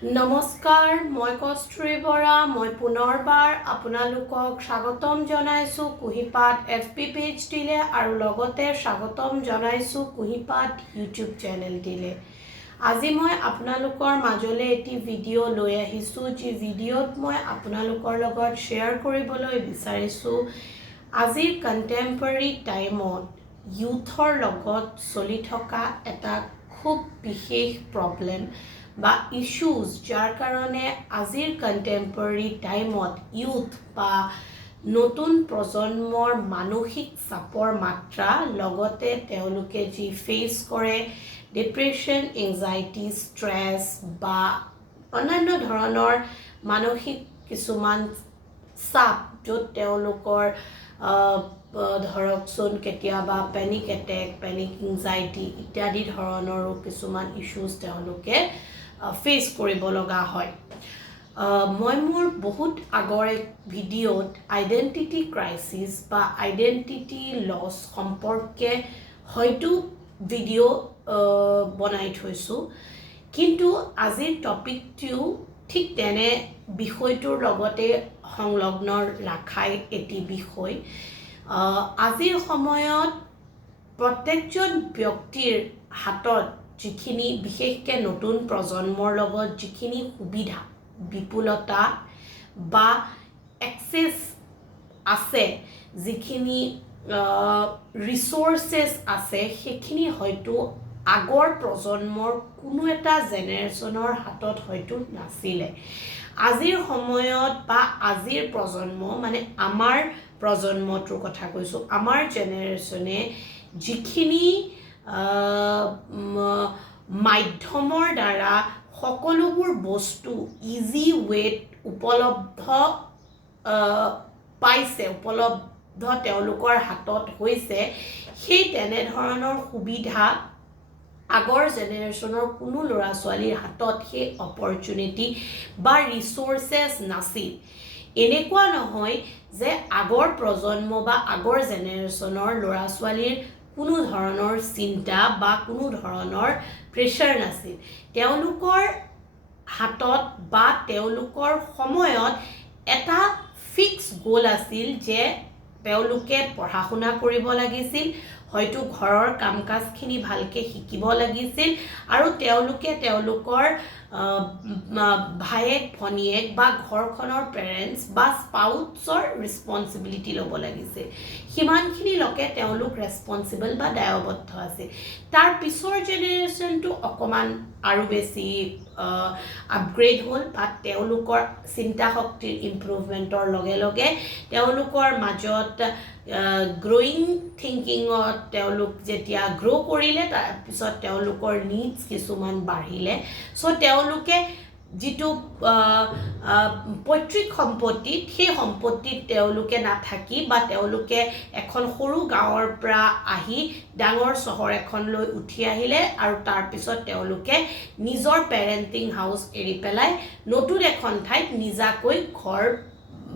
নমস্কাৰ মই কস্তুৰী বৰা মই পুনৰবাৰ আপোনালোকক স্বাগতম জনাইছো কুহিপাত এফপি পেজ দিলে আৰু লগতে স্বাগতম জনাইছো কুহিপাত ইউটিউব চেনেল দিলে আজি মই আপোনালোকৰ মাজলৈ এটি ভিডিঅ' লৈ আহিছো যি ভিডিঅ'ত মই আপোনালোকৰ লগত শ্বেয়াৰ কৰিবলৈ বিচাৰিছো আজিৰ কণ্টেম্পৰেৰী টাইমত ইউথৰ লগত চলি থকা এটা খুব বিশেষ প্ৰব্লেম বা ইস্যুজ যাৰ কাৰণে আজিৰ কণ্টেম্পৰেৰী টাইমত ইউথ বা নতুন প্ৰজন্মৰ মানসিক চাপৰ মাত্ৰা লগতে তেওঁলোকে যি ফেচ কৰে ডিপ্ৰেশ্যন এংজাইটি ষ্ট্ৰেছ বা অন্যান্য ধৰণৰ মানসিক কিছুমান চাপ য'ত তেওঁলোকৰ ধৰকচোন কেতিয়াবা পেনিক এটেক পেনিক এংজাইটি ইত্যাদি ধৰণৰো কিছুমান ইস্যুজ তেওঁলোকে ফেচ কৰিব লগা হয় মই মোৰ বহুত আগৰ এক ভিডিঅ'ত আইডেণ্টিটি ক্ৰাইচিছ বা আইডেণ্টিটি লছ সম্পৰ্কে হয়তো ভিডিঅ' বনাই থৈছোঁ কিন্তু আজিৰ টপিকটো ঠিক তেনে বিষয়টোৰ লগতে সংলগ্ন ৰাখাই এটি বিষয় আজিৰ সময়ত প্ৰত্যেকজন ব্যক্তিৰ হাতত যিখিনি বিশেষকৈ নতুন প্ৰজন্মৰ লগত যিখিনি সুবিধা বিপুলতা বা এক্সেছ আছে যিখিনি ৰিচোৰ্চেছ আছে সেইখিনি হয়তো আগৰ প্ৰজন্মৰ কোনো এটা জেনেৰেশ্যনৰ হাতত হয়তো নাছিলে আজিৰ সময়ত বা আজিৰ প্ৰজন্ম মানে আমাৰ প্ৰজন্মটোৰ কথা কৈছোঁ আমাৰ জেনেৰেশ্যনে যিখিনি মাধ্যমৰ দ্বাৰা সকলোবোৰ বস্তু ইজি ৱেত উপলব্ধ পাইছে উপলব্ধ তেওঁলোকৰ হাতত হৈছে সেই তেনেধৰণৰ সুবিধা আগৰ জেনেৰেশ্যনৰ কোনো ল'ৰা ছোৱালীৰ হাতত সেই অপৰচুনিটি বা ৰিচোৰ্চেছ নাছিল এনেকুৱা নহয় যে আগৰ প্ৰজন্ম বা আগৰ জেনেৰেশ্যনৰ ল'ৰা ছোৱালীৰ কোনো ধৰণৰ চিন্তা বা কোনো ধৰণৰ প্ৰেছাৰ নাছিল তেওঁলোকৰ হাতত বা তেওঁলোকৰ সময়ত এটা ফিক্স গ'ল আছিল যে তেওঁলোকে পঢ়া শুনা কৰিব লাগিছিল হয়তো ঘৰৰ কাম কাজখিনি ভালকৈ শিকিব লাগিছিল আৰু তেওঁলোকে তেওঁলোকৰ ভায়েক ভনীয়েক বা ঘৰখনৰ পেৰেণ্টছ বা স্পাউছৰ ৰেছপন্সিবিলিটি ল'ব লাগিছিল সিমানখিনি লোকে তেওঁলোক ৰেছপন্সিবল বা দায়বদ্ধ আছিল তাৰ পিছৰ জেনেৰেশ্যনটো অকণমান আৰু বেছি আপগ্ৰেড হ'ল বা তেওঁলোকৰ চিন্তা শক্তিৰ ইম্প্ৰুভমেণ্টৰ লগে লগে তেওঁলোকৰ মাজত গ্ৰ'য়িং থিংকিঙত তেওঁলোক যেতিয়া গ্ৰ' কৰিলে তাৰপিছত তেওঁলোকৰ নিডছ কিছুমান বাঢ়িলে চ' তেওঁলোকে যিটো পৈতৃক সম্পত্তিত সেই সম্পত্তিত তেওঁলোকে নাথাকি বা তেওঁলোকে এখন সৰু গাঁৱৰ পৰা আহি ডাঙৰ চহৰ এখনলৈ উঠি আহিলে আৰু তাৰপিছত তেওঁলোকে নিজৰ পেৰেণ্টিং হাউচ এৰি পেলাই নতুন এখন ঠাইত নিজাকৈ ঘৰ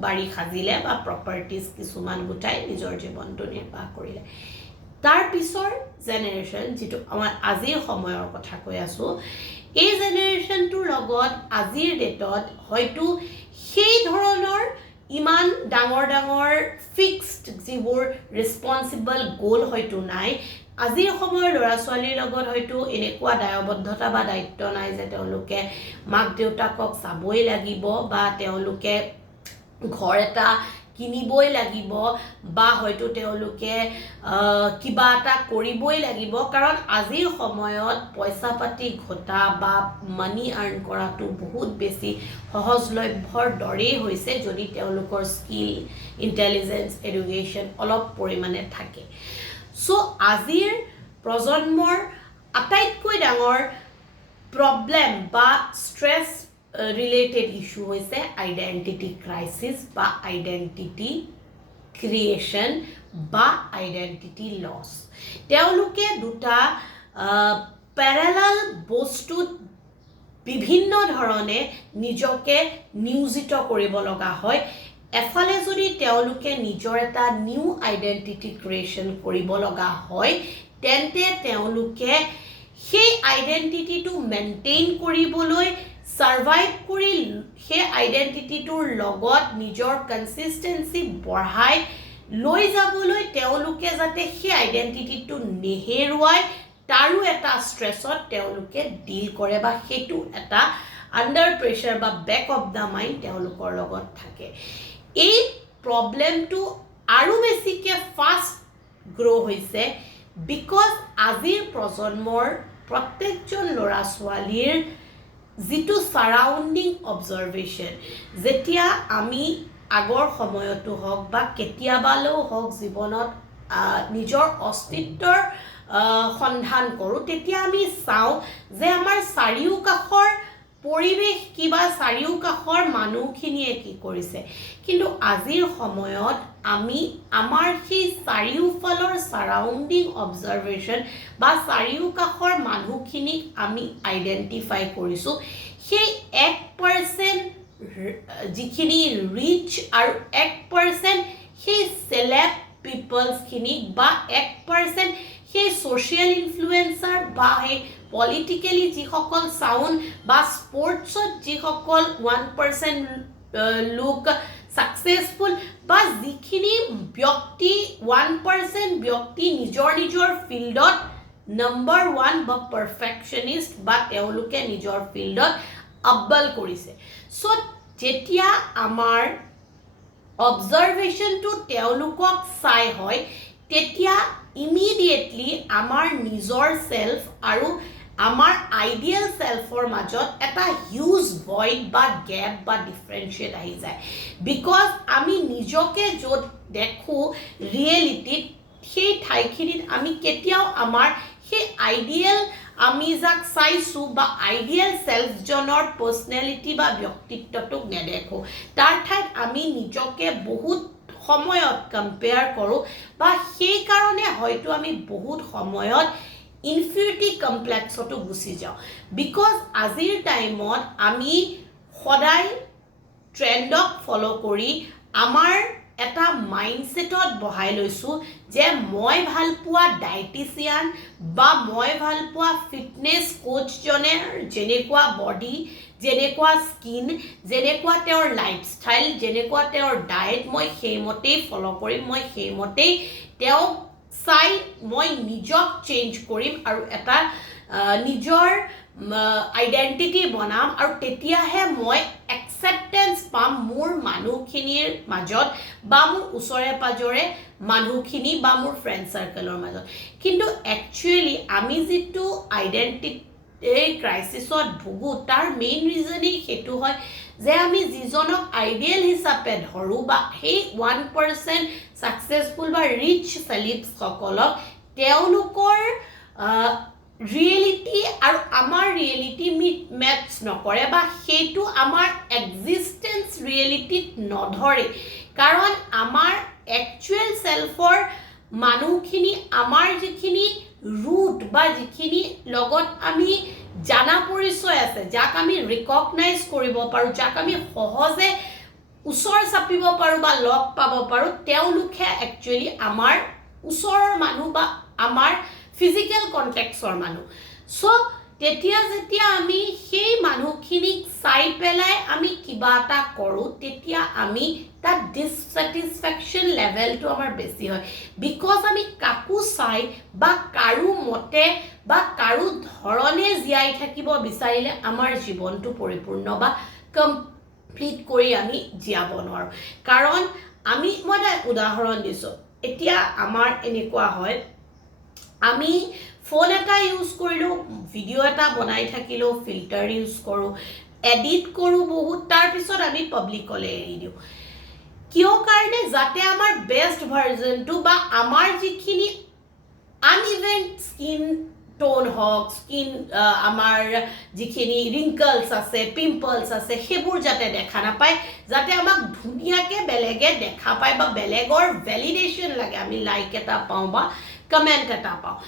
বাৰী সাজিলে বা প্ৰপাৰ্টিজ কিছুমান গোটাই নিজৰ জীৱনটো নিৰ্বাহ কৰিলে তাৰ পিছৰ জেনেৰেশ্যন যিটো আমাৰ আজিৰ সময়ৰ কথা কৈ আছোঁ এই জেনেৰেশ্যনটোৰ লগত আজিৰ ডেটত হয়তো সেই ধৰণৰ ইমান ডাঙৰ ডাঙৰ ফিক্সড যিবোৰ ৰেছপন্সিবল গ'ল হয়তো নাই আজিৰ সময়ৰ ল'ৰা ছোৱালীৰ লগত হয়তো এনেকুৱা দায়বদ্ধতা বা দায়িত্ব নাই যে তেওঁলোকে মাক দেউতাকক চাবই লাগিব বা তেওঁলোকে ঘৰ এটা কিনিবই লাগিব বা হয়তো তেওঁলোকে কিবা এটা কৰিবই লাগিব কাৰণ আজিৰ সময়ত পইচা পাতি ঘটা বা মানি আৰ্ণ কৰাটো বহুত বেছি সহজলভ্যৰ দৰেই হৈছে যদি তেওঁলোকৰ স্কিল ইণ্টেলিজেঞ্চ এডুকেশ্যন অলপ পৰিমাণে থাকে চ' আজিৰ প্ৰজন্মৰ আটাইতকৈ ডাঙৰ প্ৰব্লেম বা ষ্ট্ৰেছ ৰিলেটেড ইস্যু হৈছে আইডেণ্টিটি ক্ৰাইচিছ বা আইডেণ্টিটি ক্ৰিয়েশ্যন বা আইডেণ্টিটি লছ তেওঁলোকে দুটা পেৰেলাল বস্তুত বিভিন্ন ধৰণে নিজকে নিয়োজিত কৰিব লগা হয় এফালে যদি তেওঁলোকে নিজৰ এটা নিউ আইডেণ্টিটি ক্ৰিয়েশ্যন কৰিব লগা হয় তেন্তে তেওঁলোকে সেই আইডেণ্টিটিটো মেইনটেইন কৰিবলৈ সাৰ্ভাইভ কৰি সেই আইডেন্টিটিটোৰ লগত নিজৰ কনসিস্টেন্সি বঢ়াই লৈ যাবলৈ তেওঁলোকে যাতে সেই আইডেন্টিটিটো নেহেৰুৱাই তাৰো এটা ষ্ট্ৰেছত তেওঁলোকে ডিল কৰে বা সেইটো এটা আন্ডাৰ প্ৰেছাৰ বা বেক অফ দ্য মাইণ্ড তেওঁলোকৰ লগত থাকে এই প্ৰবলেমটো আৰু বেছিকৈ ফাষ্ট গ্ৰ' হৈছে বিকজ আজিৰ প্ৰজন্মৰ প্ৰত্যেকজন ল'ৰা ছোৱালীৰ যিটো সাৰাউণ্ডিং অবজাৰভেশ্যন যেতিয়া আমি আগৰ সময়তো হওক বা কেতিয়াবালেও হওক জীৱনত নিজৰ অস্তিত্বৰ সন্ধান কৰোঁ তেতিয়া আমি চাওঁ যে আমাৰ চাৰিওকাষৰ পৰিৱেশ কিবা চাৰিওকাষৰ মানুহখিনিয়ে কি কৰিছে কিন্তু আজিৰ সময়ত আমি আমাৰ সেই চাৰিওফালৰ সাৰাউণ্ডিং অবজাৰভেশ্যন বা চাৰিওকাষৰ মানুহখিনিক আমি আইডেণ্টিফাই কৰিছোঁ সেই 1% যিখিনি ৰিচ আৰু 1% সেই চেলেব পিপলছখিনিক বা 1% সেই ছ'চিয়েল ইনফ্লুৱেঞ্চাৰ বা সেই পলিটিকেলি যিসকল চাউণ্ড বা স্পৰ্টছত যিসকল 1% লোক সাকসেসফুল বা যিখিনি ব্যক্তি 1% ব্যক্তি নিজৰ ফিল্ডত নম্বৰ 1 বা পাৰফেকশনিষ্ট বা তেওঁলোকে নিজৰ ফিল্ডত আব্বাল কৰিছে সো যেতিয়া আমাৰ অবজাৰভেশ্যনটো তেওঁলোকক চাই হয় তেতিয়া ইমিডিয়েটলি আমাৰ নিজৰ সেলফ আৰু আমাৰ আইডিয়েল সেলফৰ মাজত এটা হিউজ ভয়েড বা গ্যাপ বা ডিফাৰেন্সিয়েট আহি যায় বিকজ আমি নিজকে য'ত দেখো ৰিয়েলিটিত সেই ঠাইখিনিত আমি কেতিয়াও আমাৰ সেই আইডিয়েল আমি যাক চাইছো বা আইডিয়েল সেলফজনৰ পাৰ্সনেলিটি বা ব্যক্তিত্বটোক নেদেখো তাৰ ঠাইত আমি নিজকে বহুত সময়ত কম্পেয়াৰ কৰোঁ বা সেই কাৰণে হয়তো আমি বহুত সময়ত ইনফিৰিটি কমপ্লেক্সতো গুচি যাওঁ বিকজ আজিৰ টাইমত আমি সদায় ট্ৰেণ্ডক ফলো কৰি আমাৰ এটা মাইণ্ডছেটত বহাই লৈছো যে মই ভাল পোৱা ডায়েটিচিয়ান বা মই ভাল পোৱা ফিটনেছ কোচজনে যেনেকুৱা বডি যেনেকুৱা স্কিন যেনেকুৱা তেওঁৰ লাইফষ্টাইল যেনেকুৱা তেওঁৰ ডায়েট মই সেইমতেই ফলো কৰিম মই সেইমতেই তেওঁ চাই মই নিজক চেঞ্জ কৰিম আৰু এটা নিজৰ আইডেন্টিটি বনাম আৰু তেতিয়াহে মই একসেপ্টেন্স পাম মোৰ মানুহখিনিৰ মাজত বা মোৰ ওচৰে পাজৰে মানুহখিনি বা মোৰ ফ্ৰেণ্ড সাৰ্কেলৰ মাজত কিন্তু একচুৱেলি আমি যিটো আইডেন্টিটি ক্ৰাইচিছত ভুগো তাৰ মেইন ৰিজনেই সেইটো হয় যে আমি যিজনক আইডিয়েল হিচাপে ধৰোঁ বা সেই 1% সাকসেসফুল বা ৰিচ সেলিব্সসকলক তেওঁলোকৰ ৰিয়েলিটি আৰু আমাৰ ৰিয়েলিটি মেটচ নকৰে বা সেইটো আমাৰ এক্সিষ্টেন্স ৰিয়েলিটিত নধৰে কাৰণ আমাৰ একচুৱেল সেলফৰ মানুহখিনি আমাৰ যিখিনি ৰুট বা যিখিনি লগত আমি জানা পৰিচয় আছে যাক আমি ৰিকগনাইজ কৰিব পাৰোঁ যাক আমি সহজে ওচৰ চাপিব পাৰোঁ বা লগ পাব পাৰোঁ তেওঁলোকে একচুৱেলি আমাৰ ওচৰৰ মানুহ বা আমাৰ ফিজিক্যাল কন্টেক্টছৰ মানুহ সো তেতিয়া যেতিয়া আমি সেই মানুহখিনিক চাই পেলাই আমি কিবা এটা কৰোঁ তেতিয়া আমি তাত ডিসস্যাটিসফ্যাকশন লেভেলটো আমাৰ বেছি হয় বিকজ আমি কাকো চাই বা কাৰো মতে বা কাৰো ধৰণে জীয়াই থাকিব বিচাৰিলে আমাৰ জীৱনটো পৰিপূৰ্ণ বা কমপ্লিট কৰি আমি জীয়াব নোৱাৰোঁ কাৰণ আমি মই এটা উদাহৰণ দিছোঁ এতিয়া আমাৰ এনেকুৱা হয় আমি ফোন এটা ইউজ কৰিলোঁ ভিডিঅ' এটা বনাই থাকিলোঁ ফিল্টাৰ ইউজ কৰোঁ এডিট কৰোঁ বহুত তাৰপিছত আমি পাব্লিকলৈ এৰি দিওঁ কিয় কাৰণে যাতে আমাৰ বেষ্ট ভাৰ্জনটো বা আমাৰ যিখিনি আনইভেন স্কিন টোন হওক স্কিন আমাৰ যিখিনি ৰিংকলছ আছে পিম্পলছ আছে সেইবোৰ যাতে দেখা নাপায় যাতে আমাক ধুনীয়াকৈ বেলেগে দেখা পায় বা বেলেগৰ ভেলিডেশ্যন লাগে আমি লাইক এটা পাওঁ বা কমেণ্ট এটা পাওঁ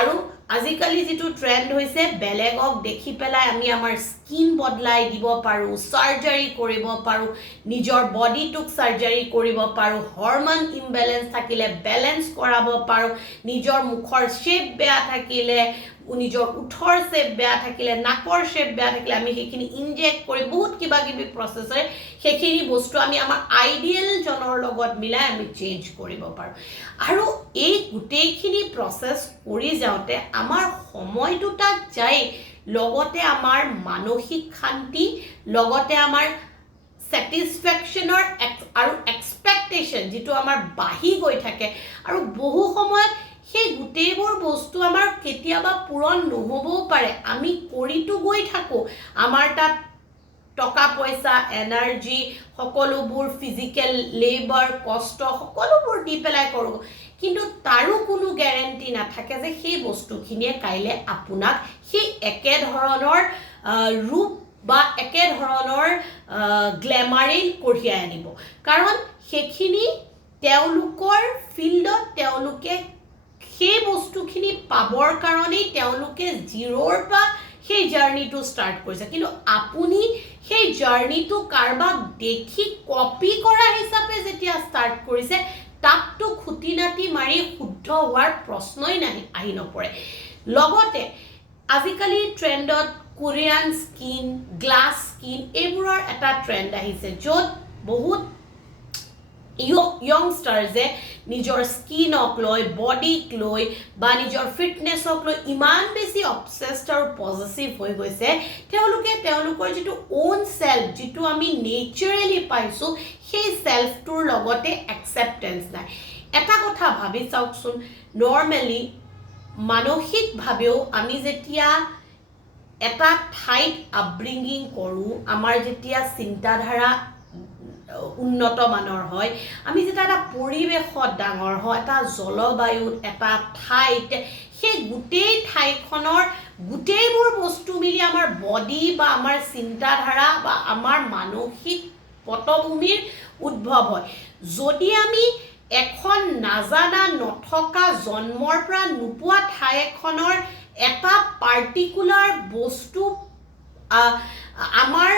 আৰু আজিকালি যেটো ট্ৰেন্ড হৈছে বেলেগক দেখি পেলাই আমি আমাৰ স্কিন বদলাই দিব পাৰোঁ সাৰ্জাৰী কৰিব পাৰোঁ নিজৰ বডিটোক সাৰ্জাৰী কৰিব পাৰোঁ হৰমন ইমবেলেন্স থাকিলে বেলেন্স কৰাব পাৰোঁ নিজৰ মুখৰ শেপ বেয়া থাকিলে নিজৰ উঠৰ শেপ বেয়া থাকিলে নাকৰ শেপ বেয়া থাকিলে আমি সেইখিনি ইনজেক্ট কৰি বহুত কিবা কিবি প্ৰচেছৰে সেইখিনি বস্তু আমি আমাৰ আইডিয়েল জনৰ লগত মিলাই আমি চেঞ্জ কৰিব পাৰোঁ আৰু এই গোটেইখিনি প্ৰচেছ কৰি যাওঁতে আমাৰ সময়টো তাত যায় লগতে আমাৰ মানসিক শান্তি লগতে আমাৰ ছেটিছফেকশ্যনৰ আৰু এক্সপেক্টেশ্যন যিটো আমাৰ বাঢ়ি গৈ থাকে আৰু বহু সময়ত সেই গোটেইবোৰ বস্তু আমাৰ কেতিয়াবা পূৰণ নহ'বও পাৰে আমি কৰিতো গৈ থাকোঁ আমাৰ তাত টকা পইচা এনাৰ্জি সকলোবোৰ ফিজিকেল লেবাৰ কষ্ট সকলোবোৰ দি পেলাই কৰোঁ কিন্তু তাৰো কোনো গেৰেণ্টি নাথাকে যে সেই বস্তুখিনিয়ে কাইলৈ আপোনাক সেই একেধৰণৰ ৰূপ বা একেধৰণৰ গ্লেমাৰিং কঢ়িয়াই আনিব কাৰণ সেইখিনি তেওঁলোকৰ ফিল্ডত তেওঁলোকে সেই বস্তুখিনি পাবৰ কাৰণেই তেওঁলোকে জিৰ'ৰ পৰা সেই জাৰ্নিটো ষ্টাৰ্ট কৰিছে কিন্তু আপুনি সেই জাৰ্নিটো কাৰোবাক দেখি কপি কৰা হিচাপে যেতিয়া ষ্টাৰ্ট কৰিছে তাততো খুটি নাটি মাৰি শুদ্ধ হোৱাৰ প্ৰশ্নই আহি নপৰে লগতে আজিকালি ট্ৰেণ্ডত কোৰিয়ান স্কিন গ্লাছ স্কিন এইবোৰৰ এটা ট্ৰেণ্ড আহিছে য'ত বহুত য়ংষ্টাৰ্ছে নিজৰ স্কিনক লৈ বডিক লৈ বা নিজৰ ফিটনেছক লৈ ইমান বেছি অবচেছড আৰু পজিটিভ হৈ গৈছে তেওঁলোকে তেওঁলোকৰ যিটো ওন চেল্ফ যিটো আমি নেচাৰেলি পাইছোঁ সেই চেল্ফটোৰ লগতে একচেপ্টেঞ্চ নাই এটা কথা ভাবি চাওকচোন নৰ্মেলি মানসিকভাৱেও আমি যেতিয়া এটা ঠাইত আপব্ৰিঙিং কৰোঁ আমাৰ যেতিয়া চিন্তাধাৰা উন্নত মানৰ হয় আমি যেতিয়া এটা পৰিৱেশত ডাঙৰ হয় এটা জলবায়ুত এটা ঠাইত সেই গোটেই ঠাইখনৰ গোটেইবোৰ বস্তু মিলি আমাৰ বডি বা আমাৰ চিন্তাধাৰা বা আমাৰ মানসিক পটভূমিৰ উদ্ভৱ হয় যদি আমি এখন নাজানা নথকা জন্মৰ পৰা নোপোৱা ঠাই এখনৰ এটা পাৰ্টিকুলাৰ বস্তু আমাৰ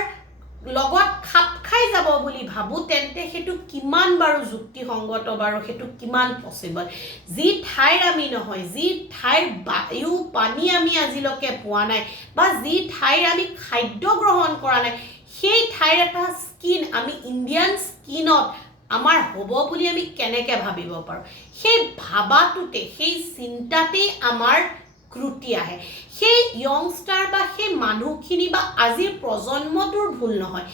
লগত খাপ খাই যাব বুলি ভাবোঁ তেন্তে সেইটো কিমান বাৰু যুক্তিসংগত বাৰু সেইটো কিমান পচিবল যি ঠাইৰ আমি নহয় যি ঠাইৰ বায়ু পানী আমি আজিলৈকে পোৱা নাই বা যি ঠাইৰ আমি খাদ্য গ্ৰহণ কৰা নাই সেই ঠাইৰ এটা স্কিন আমি ইণ্ডিয়ান স্কিনত আমাৰ হ'ব বুলি আমি কেনেকৈ ভাবিব পাৰোঁ সেই ভাবাটোতে সেই চিন্তাতেই আমাৰ ক্ৰুটি আহে সেই য়ংষ্টাৰ বা সেই মানুহখিনি বা আজিৰ প্ৰজন্মটোৰ ভুল নহয়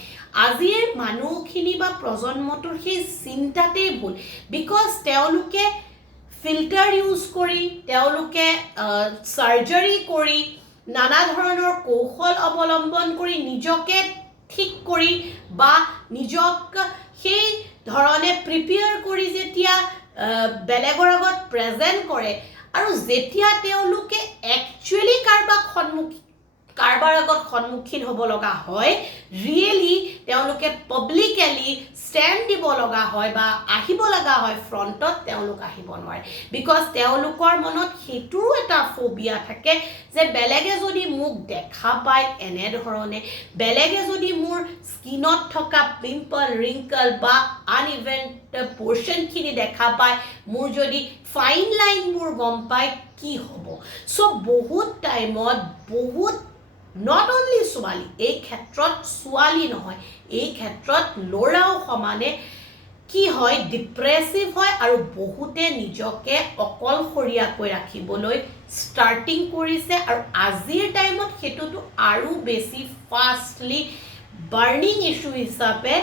আজিৰ মানুহখিনি বা প্ৰজন্মটোৰ সেই চিন্তাতেই ভুল বিকজ তেওঁলোকে ফিল্টাৰ ইউজ কৰি তেওঁলোকে চাৰ্জাৰী কৰি নানা ধৰণৰ কৌশল অৱলম্বন কৰি নিজকে ঠিক কৰি বা নিজক সেই ধৰণে প্ৰিপেয়াৰ কৰি যেতিয়া বেলেগৰ আগত প্ৰেজেণ্ট কৰে আৰু যেতিয়া তেওঁলোকে একচুৱেলি কাৰোবাৰ আগত সন্মুখীন হ'ব লগা হয় ৰিয়েলি তেওঁলোকে পাব্লিকেলি ষ্টেণ্ড দিব লগা হয় বা আহিব লগা হয় ফ্ৰণ্টত তেওঁলোক আহিব নোৱাৰে বিকজ তেওঁলোকৰ মনত সেইটোৰো এটা ফবিয়া থাকে যে বেলেগে যদি মোক দেখা পায় এনেধৰণে বেলেগে যদি মোৰ স্কিনত থকা পিম্পল ৰিংকল বা আনইভেন পৰ্চনখিনি দেখা পায় মোৰ যদি ফাইন লাইনবোৰ গম পায় কি হ'ব চ' বহুত টাইমত বহুত নট অনলি ছোৱালী এই ক্ষেত্ৰত ছোৱালী নহয় এই ক্ষেত্ৰত ল'ৰাও সমানে কি হয় ডিপ্ৰেছিভ হয় আৰু বহুতে নিজকে অকলশৰীয়াকৈ ৰাখিবলৈ ষ্টাৰ্টিং কৰিছে আৰু আজিৰ টাইমত সেইটোতো আৰু বেছি ফাষ্টলি বাৰ্নিং ইছ্যু হিচাপে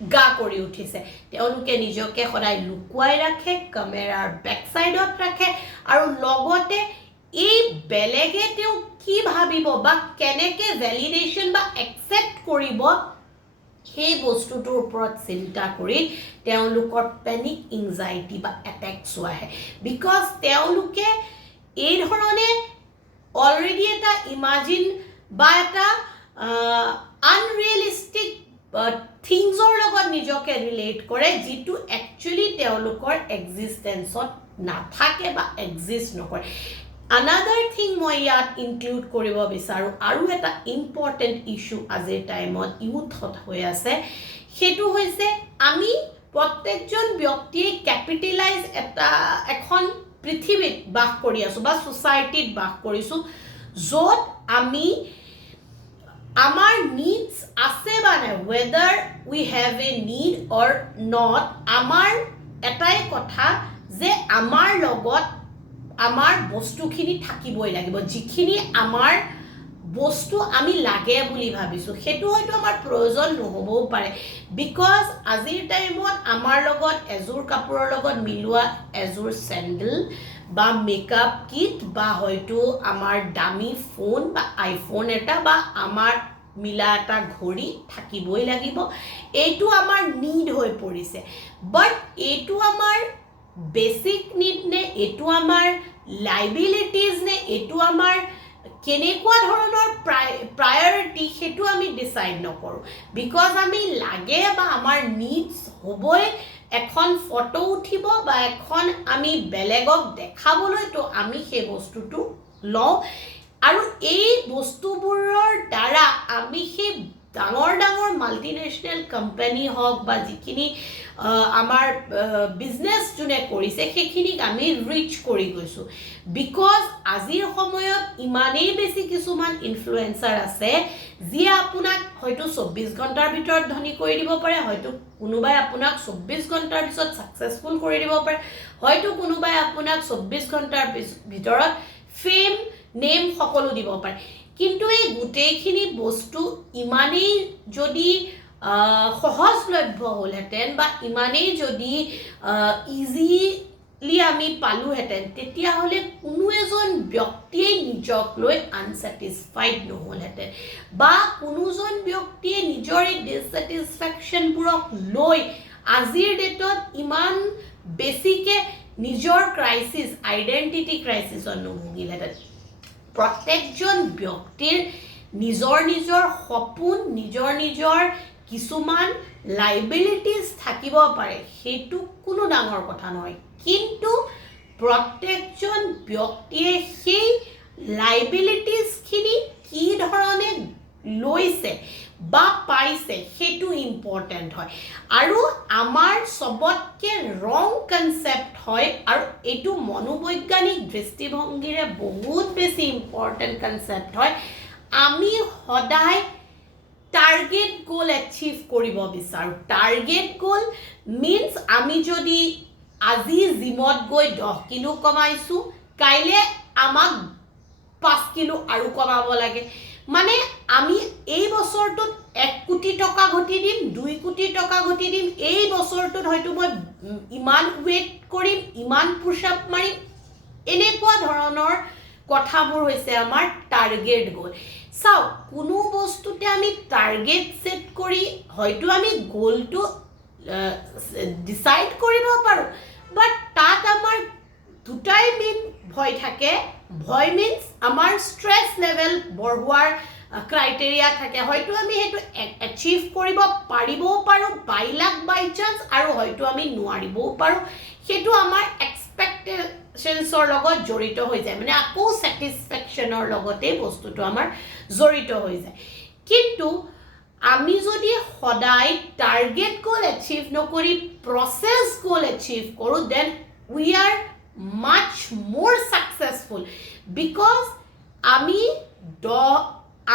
গা কৰি উঠিছে তেওঁলোকে নিজকে সদায় লুকুৱাই ৰাখে কেমেৰাৰ বেকছাইডত ৰাখে আৰু লগতে এই বেলেগে তেওঁ কি ভাবিব বা কেনেকৈ ভেলিডেশ্যন বা একচেপ্ট কৰিব সেই বস্তুটোৰ ওপৰত চিন্তা কৰি তেওঁলোকৰ পেনিক এংজাইটি বা এটেকছো আহে বিকজ তেওঁলোকে এই ধৰণে অলৰেডি এটা ইমাজিন বা এটা আনৰিয়েলিষ্টিক থিংছৰ লগত নিজকে ৰিলেট কৰে যিটো একচুৱেলি তেওঁলোকৰ এক্সিষ্টেঞ্চত নাথাকে বা এক্সিষ্ট নকৰে আনাদাৰ থিং মই ইয়াত ইনক্লুড কৰিব বিচাৰোঁ আৰু এটা ইম্পৰ্টেণ্ট ইছ্যু আজিৰ টাইমত ইউথত হৈ আছে সেইটো হৈছে আমি প্ৰত্যেকজন ব্যক্তিয়ে কেপিটেলাইজ এখন পৃথিৱীত বাস কৰি আছোঁ বা ছ'চাইটিত বাস কৰিছোঁ য'ত আমি আমাৰ নিডছ আছে বা নাই whether we have a need or not আমাৰ এটাই কথা যে আমাৰ লগত আমাৰ বস্তুখিনি থাকিবই লাগিব যিখিনি আমাৰ বস্তু আমি লাগে বুলি ভাবিছোঁ সেইটো হয়তো আমাৰ প্ৰয়োজন নহ'বও পাৰে বিকজ আজিৰ টাইমত আমাৰ লগত এযোৰ কাপোৰৰ লগত মিলোৱা এযোৰ চেণ্ডেল বা মেকআপ কিট বা হয়তো আমাৰ দামী ফোন বা আইফোন এটা বা আমাৰ মিলা এটা ঘড়ী থাকিবই লাগিব এইটো আমাৰ নিড হৈ পৰিছে বাট এইটো আমাৰ বেসিক নিড নে এইটো আমাৰ লাইবিলিটিজ নে এইটো আমাৰ কেনেকুৱা ধৰণৰ প্ৰায়ৰিটি সেইটো আমি ডিসাইড নকৰোঁ বিকজ আমি লাগে বা আমাৰ নিডছ হ'বই এখন ফটো উঠিব বা এখন আমি বেলেগক দেখাবলৈ তো আমি সেই বস্তুটো লওঁ আৰু এই বস্তুবোৰৰ দ্বাৰা আমি সেই ডাঙৰ ডাঙৰ মাল্টিনেশ্যনেল কোম্পানী হওক বা যিখিনি আমাৰ বিজনেছ যোনে কৰিছে সেইখিনিক আমি ৰিচ কৰি গৈছোঁ বিকজ আজিৰ সময়ত ইমানেই বেছি কিছুমান ইনফ্লুৱেঞ্চাৰ আছে যিয়ে আপোনাক হয়তো 24 ঘণ্টাৰ ভিতৰত ধনী কৰি দিব পাৰে হয়তো কোনোবাই আপোনাক 24 ঘণ্টাৰ পিছত ছাকচেছফুল কৰি দিব পাৰে হয়তো কোনোবাই আপোনাক 24 ঘণ্টাৰ ভিতৰত ফেম নেম সকলো দিব পাৰে কিন্তু এই গোটেইখিনি বস্তু ইমানেই যদি সহজলভ্য হ'লহেঁতেন বা ইমানেই যদি ইজিলি আমি পালোহেঁতেন তেতিয়াহ'লে কোনো এজন ব্যক্তিয়ে নিজক লৈ আনছেটিছফাইড নহ'লহেঁতেন বা কোনোজন ব্যক্তিয়ে নিজৰ এই ডিছছেটিছফেকশ্যনবোৰক লৈ আজিৰ ডেটত ইমান বেছিকৈ নিজৰ ক্ৰাইচিছ আইডেণ্টিটি ক্ৰাইচিছত নুভুগিলহেঁতেন প্ৰত্যেকজন ব্যক্তিৰ নিজৰ নিজৰ সপোন নিজৰ নিজৰ কিছুমান লাইবিলিটিজ থাকিব পাৰে সেইটো কোনো ডাঙৰ কথা নহয় কিন্তু প্ৰত্যেকজন ব্যক্তিয়ে সেই লাইবিলিটিজখিনি কি ধৰণে লৈছে বা পাইছে সেইটো ইম্পৰ্টেণ্ট হয় আৰু আমাৰ সবতকৈ ৰং কনচেপ্ট হয় আৰু এইটো মনোবৈজ্ঞানিক দৃষ্টিভংগীৰে বহুত বেছি ইম্পৰ্টেণ্ট কনচেপ্ট হয় আমি সদায় টাৰ্গেট গোল এচিভ কৰিব বিচাৰোঁ টাৰ্গেট গোল মিনছ আমি যদি আজি জিমত গৈ 10 কিলো কমাইছোঁ কাইলৈ আমাক 5 কিলো আৰু কমাব লাগে মানে আমি এই বছৰটোত 1 কোটি টকা ঘটি দিম 2 কোটি টকা ঘটি দিম এই বছৰটোত হয়তো মই ইমান ৱেট কৰিম ইমান পুশ আপ মাৰিম এনেকুৱা ধৰণৰ কথাবোৰ হৈছে আমাৰ টাৰ্গেট গোল চাওক কোনো বস্তুতে আমি টাৰ্গেট সেট কৰি হয়তো আমি গোলটো ডিসাইড কৰিব পাৰোঁ বাট তাত আমাৰ দুটাই মেইন ভয় থাকে ভয় মিন্স আমাৰ ষ্ট্ৰেছ লেভেল বঢ়োৱাৰ ক্ৰাইটেৰিয়া থাকে হয়তো আমি সেইটো এচিভ কৰিব পাৰিবও পাৰোঁ বাই লাক বাই চান্স আৰু হয়তো আমি নোৱাৰিবও পাৰোঁ সেইটো আমাৰ এক্সপেক্টেশ্যনছৰ লগত জড়িত হৈ যায় মানে আকৌ ছেটিছফেকশ্যনৰ লগতে বস্তুটো আমাৰ জড়িত হৈ যায় কিন্তু আমি যদি সদায় টাৰ্গেট গোল এচিভ নকৰি প্ৰচেছ গোল এচিভ কৰোঁ দেন উই আৰ মাছ মোৰ ছাকচেছফুল বিকজ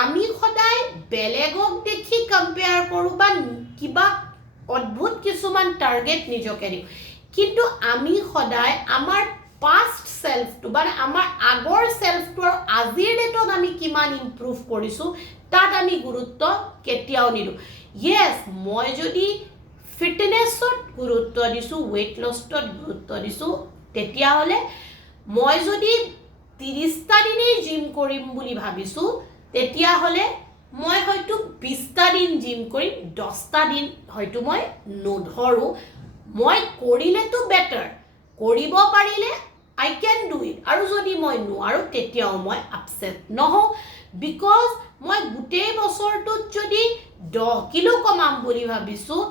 আমি সদায় বেলেগক দেখি কম্পেয়াৰ কৰোঁ বা কিবা অদ্ভুত কিছুমান টাৰ্গেট নিজকে দিওঁ কিন্তু আমি সদায় আমাৰ পাষ্ট সেলফটো মানে আমাৰ আগৰ সেলফটোৰ আজিৰ ডেটত আমি কিমান ইম্প্ৰুভ কৰিছোঁ তাত আমি গুৰুত্ব কেতিয়াও নিদিওঁ ইয়েছ মই যদি ফিটনেছত গুৰুত্ব দিছোঁ ৱেইট লছত গুৰুত্ব দিছোঁ তেতিয়াহ'লে মই যদি 30টা দিনেই জিম কৰিম বুলি ভাবিছোঁ তেতিয়াহ'লে মই হয়তো 20টা দিন জিম কৰিম 10টা দিন হয়তো মই নধৰোঁ মই কৰিলেতো বেটাৰ কৰিব পাৰিলে I can do it আৰু যদি মই নোৱাৰোঁ তেতিয়াও মই আপসেট নহওঁ বিকজ মই গোটেই বছৰটোত যদি 10 কিলো কমাম বুলি ভাবিছোঁ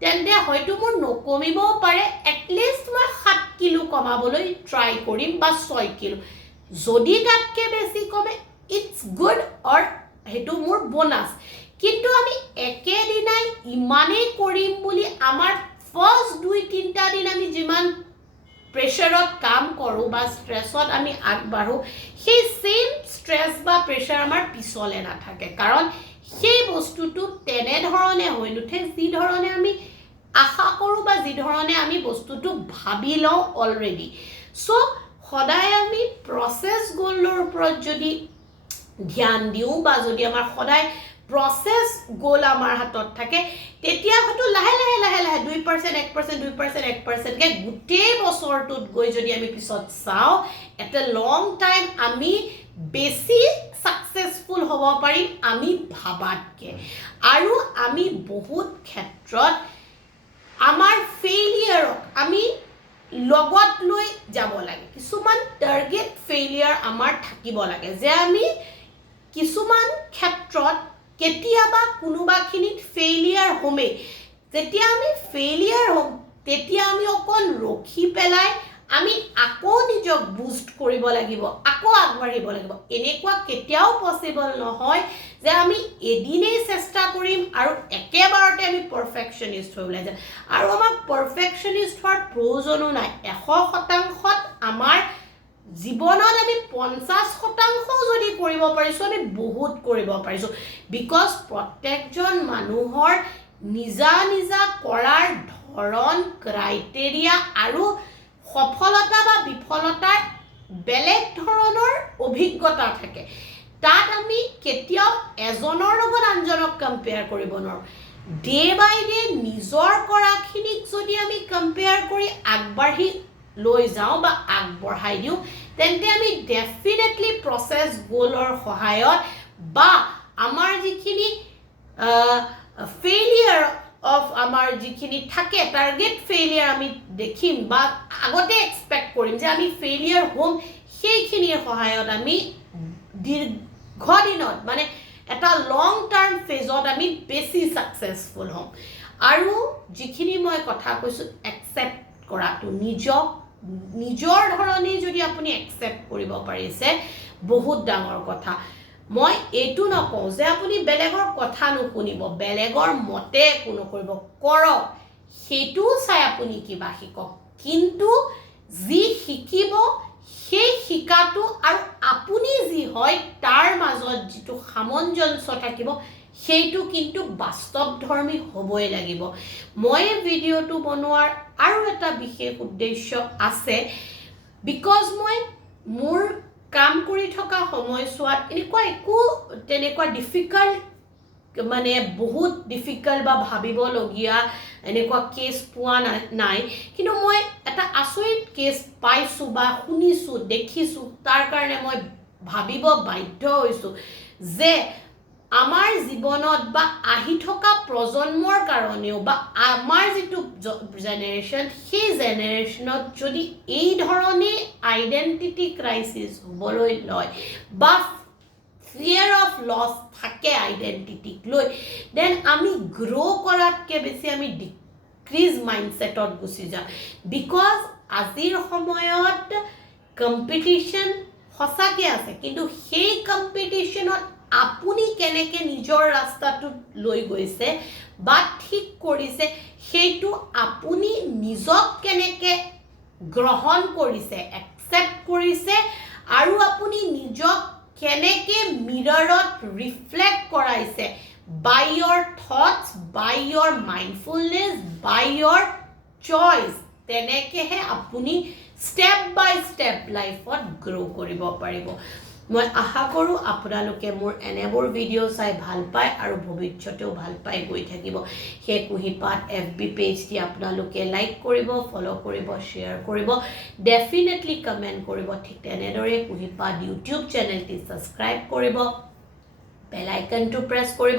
তেন্তে হয়তো মোৰ নকমিবও পাৰে এটলিষ্ট মই 7 কিলো কমাবলৈ ট্ৰাই কৰিম বা 6 কিলো যদি তাতকৈ বেছি কমে ইটছ গুড অৰ সেইটো মোৰ বোনাছ কিন্তু আমি একেদিনাই ইমানেই কৰিম বুলি আমাৰ ফাৰ্ষ্ট 2-3টা দিন আমি যিমান প্ৰেছাৰত কাম কৰোঁ বা ষ্ট্ৰেছত আমি আগবাঢ়োঁ সেই ছেইম ষ্ট্ৰেছ বা প্ৰেছাৰ আমাৰ পিছলে নাথাকে কাৰণ সেই বস্তুটো তেনেধৰণে হৈ নুঠে যি ধৰণে আমি আশা কৰোঁ বা যি ধৰণে আমি বস্তুটো ভাবি লওঁ অলৰেডি চ' সদায় আমি প্ৰচেছ গ'লৰ ওপৰত যদি ধ্যান দিওঁ বা যদি আমাৰ সদায় প্ৰচেছ গ'ল আমাৰ হাতত থাকে তেতিয়া হয়তো লাহে লাহে 2% 1% 2% 1%কে গোটেই বছৰটোত গৈ যদি আমি পিছত চাওঁ এট এ লং টাইম আমি বেছি ছাকচেছফুল হ'ব পাৰিম আমি ভাবাতকে আৰু আমি বহুত ক্ষেত্ৰত আমাৰ ফেইলিয়াৰক আমি লগত লৈ যাব লাগে কিছুমান টাৰ্গেট ফেইলিয়াৰ আমাৰ থাকিব লাগে যে আমি কিছুমান ক্ষেত্ৰত কেতিয়াবা কোনোবাখিনিত ফেইলিয়াৰ হ'মেই যেতিয়া আমি ফেইলিয়াৰ হ'ম তেতিয়া আমি অকণ ৰখি পেলাই আমি আকৌ নিজক বুষ্ট কৰিব লাগিব আকৌ আগবাঢ়িব লাগিব এনেকুৱা কেতিয়াও পচিবল নহয় যে আমি এদিনেই চেষ্টা কৰিম আৰু একেবাৰতে আমি পাৰফেকশ্যনিষ্ট হৈ ওলাই যাম আৰু আমাক পাৰফেকশ্যনিষ্ট হোৱাৰ প্ৰয়োজনো নাই 100% আমাৰ জীৱনত আমি 50% যদি কৰিব পাৰিছোঁ আমি বহুত কৰিব পাৰিছোঁ বিকজ প্ৰত্যেকজন মানুহৰ নিজা নিজা কৰাৰ ধৰণ ক্ৰাইটেৰিয়া আৰু সফলতা বা বিফলতাৰ বেলেগ ধৰণৰ অভিজ্ঞতা থাকে তাত আমি কেতিয়াও এজনৰ লগত আনজনক কম্পেয়াৰ কৰিব নোৱাৰোঁ ডে বাই ডে নিজৰ কৰাখিনিক যদি আমি কম্পেয়াৰ কৰি আগবাঢ়ি লৈ যাওঁ বা আগবঢ়াই দিওঁ তেন্তে আমি ডেফিনেটলি প্ৰচেছ গ'লৰ সহায়ত বা আমাৰ যিখিনি ফেইলিয়াৰ অফ আমাৰ যিখিনি থাকে টাৰ্গেট ফেইলিয়াৰ আমি দেখিম বা আগতে এক্সপেক্ট কৰিম যে আমি ফেইলিয়াৰ হ'ম সেইখিনিৰ সহায়ত আমি দীৰ্ঘদিনত মানে এটা লং টাৰ্ম ফেজত আমি বেছি ছাকচেছফুল হ'ম আৰু যিখিনি মই কথা কৈছোঁ একচেপ্ট কৰাটো নিজক নিজৰ ধৰণে যদি আপুনি একচেপ্ট কৰিব পাৰিছে বহুত ডাঙৰ কথা মই এইটো নকওঁ যে আপুনি বেলেগৰ কথা নুশুনিব বেলেগৰ মতে একো নকৰিব কৰক সেইটো চাই আপুনি কিবা শিকক কিন্তু যি শিকিব সেই শিকাটো আৰু আপুনি যি হয় তাৰ মাজত যিটো সামঞ্জস্য থাকিব সেইটো কিন্তু বাস্তৱধৰ্মী হ'বই লাগিব মই ভিডিঅ'টো বনোৱাৰ আৰু এটা বিশেষ উদ্দেশ্য আছে বিকজ মই মোৰ কাম কৰি থকা সময়ছোৱাত এনেকুৱা একো তেনেকুৱা ডিফিকাল্ট মানে বহুত ডিফিকাল্ট বা ভাবিবলগীয়া এনেকুৱা কেছ পোৱা নাই কিন্তু মই এটা আচৰিত কেছ পাইছোঁ বা শুনিছোঁ দেখিছোঁ তাৰ কাৰণে মই ভাবিব বাধ্য হৈছোঁ যে আমাৰ জীৱনত বা আহি থকা প্ৰজন্মৰ কাৰণেও বা আমাৰ যিটো জেনেৰেশ্যন সেই জেনেৰেশ্যনত যদি এই ধৰণে আইডেণ্টিটি ক্ৰাইচিছ হ'বলৈ লয় বা ফিয়াৰ অফ লছ থাকে আইডেণ্টিটিক লৈ দেন আমি গ্ৰ' কৰাতকৈ বেছি আমি ডিক্ৰিজ মাইণ্ডছেটত গুচি যাম বিকজ আজিৰ সময়ত কম্পিটিশ্যন সঁচাকৈ আছে কিন্তু সেই কম্পিটিশ্যনত আপুনি কেনেকৈ নিজৰ ৰাস্তাটোত লৈ গৈছে বা ঠিক কৰিছে সেইটো আপুনি নিজক কেনেকৈ গ্ৰহণ কৰিছে একচেপ্ট কৰিছে আৰু আপুনি নিজক কেনেকৈ মিৰৰত ৰিফ্লেক্ট কৰাইছে বাই ইয়ৰ থটছ বাই ইয়ৰ মাইণ্ডফুলনেছ বাই ইয়ৰ চইচ তেনেকৈহে আপুনি ষ্টেপ বাই ষ্টেপ লাইফত গ্ৰ' কৰিব পাৰিব মই আশা কৰোঁ আপোনালোকে মোৰ এনেবোৰ ভিডিঅ' চাই ভাল পায় আৰু ভৱিষ্যতেও ভাল পাই গৈ থাকিব সেই কুঁহিপাত FB পেজ দি আপোনালোকে লাইক কৰিব ফ'ল' কৰিব শ্বেয়াৰ কৰিব ডেফিনেটলি কমেণ্ট কৰিব ঠিক তেনেদৰে কুঁহিপাত ইউটিউব চেনেলটি ছাবস্ক্ৰাইব কৰিব বেল আইকনটো প্ৰেছ কৰিব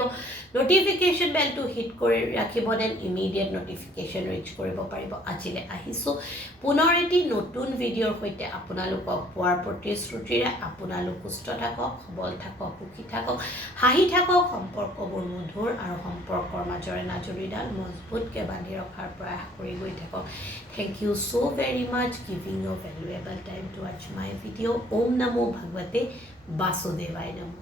নটিফিকেশ্যন বেলটো হিট কৰি ৰাখিব দেন ইমিডিয়েট নটিফিকেশ্যন ৰিচ কৰিব পাৰিব আজিলৈ আহিছোঁ পুনৰ এটি নতুন ভিডিঅ'ৰ সৈতে আপোনালোকক পোৱাৰ প্ৰতিশ্ৰুতিৰে আপোনালোক সুস্থ থাকক সবল থাকক সুখী থাকক হাঁহি থাকক সম্পৰ্কবোৰ মধুৰ আৰু সম্পৰ্কৰ মাজৰে নাজৰিডাল মজবুতকৈ বান্ধি ৰখাৰ প্ৰয়াস কৰি গৈ থাকক thank you so very much giving your valuable time to watch my video Om Namo Bhagavate Vasudevaya Namo